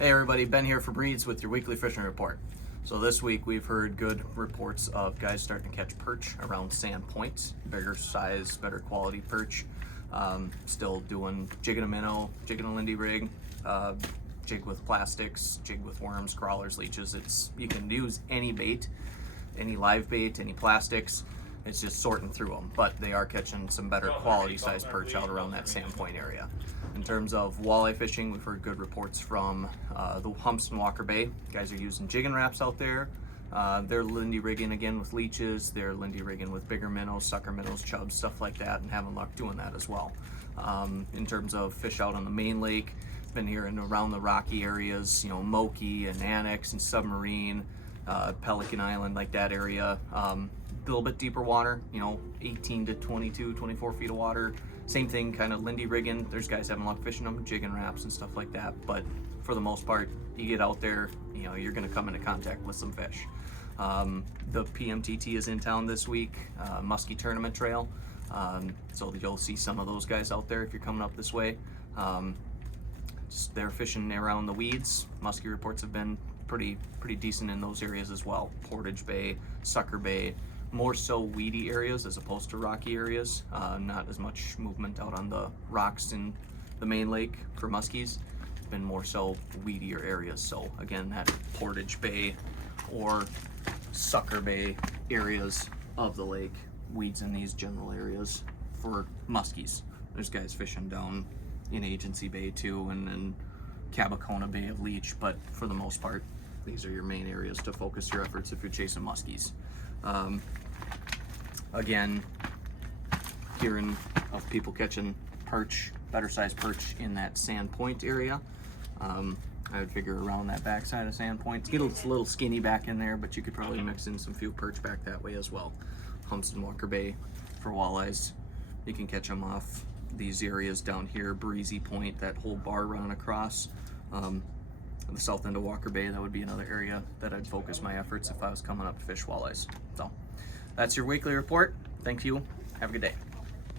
Hey everybody, Ben here for Breeds with your weekly fishing report. So this week we've heard good reports of guys starting to catch perch around sand points, bigger size, better quality perch. Still doing jigging a minnow, jigging a Lindy rig, jig with plastics, jig with worms, crawlers, leeches. You can use any bait, any live bait, any plastics. It's just sorting through them, but they are catching some better quality size perch out around that sand point area. In terms of walleye fishing, we've heard good reports from the humps in Walker Bay. Guys are using jigging wraps out there. They're Lindy rigging again with leeches. They're Lindy rigging with bigger minnows, sucker minnows, chubs, stuff like that, and having luck doing that as well. In terms of fish out on the main lake, been here and around the rocky areas, Moki and Annex and Submarine, Pelican Island, like that area. A little bit deeper water, 18 to 22, 24 feet of water. Same thing, kind of Lindy rigging. There's guys having luck fishing them, jigging wraps and stuff like that. But for the most part, you get out there, you're gonna come into contact with some fish. The PMTT is in town this week, Muskie Tournament Trail. So you'll see some of those guys out there if you're coming up this way. They're fishing around the weeds. Muskie reports have been pretty decent in those areas as well. Portage Bay, Sucker Bay, more so weedy areas as opposed to rocky areas. Not as much movement out on the rocks in the main lake for muskies. It's been more so weedier areas. So again, that Portage Bay or Sucker Bay areas of the lake, weeds in these general areas for muskies. There's guys fishing down in Agency Bay too, and then Cabacona Bay of Leech, but for the most part, these are your main areas to focus your efforts if you're chasing muskies. Again, hearing of people catching perch, better sized perch in that Sand Point area. I would figure around that backside of Sand Point. It's a little skinny back in there, but you could probably mix in some few perch back that way as well. Humps and Walker Bay for walleyes. You can catch them off these areas down here, Breezy Point, that whole bar running across. The south end of Walker Bay, that would be another area that I'd focus my efforts if I was coming up to fish walleyes. So that's your weekly report. Thank you. Have a good day.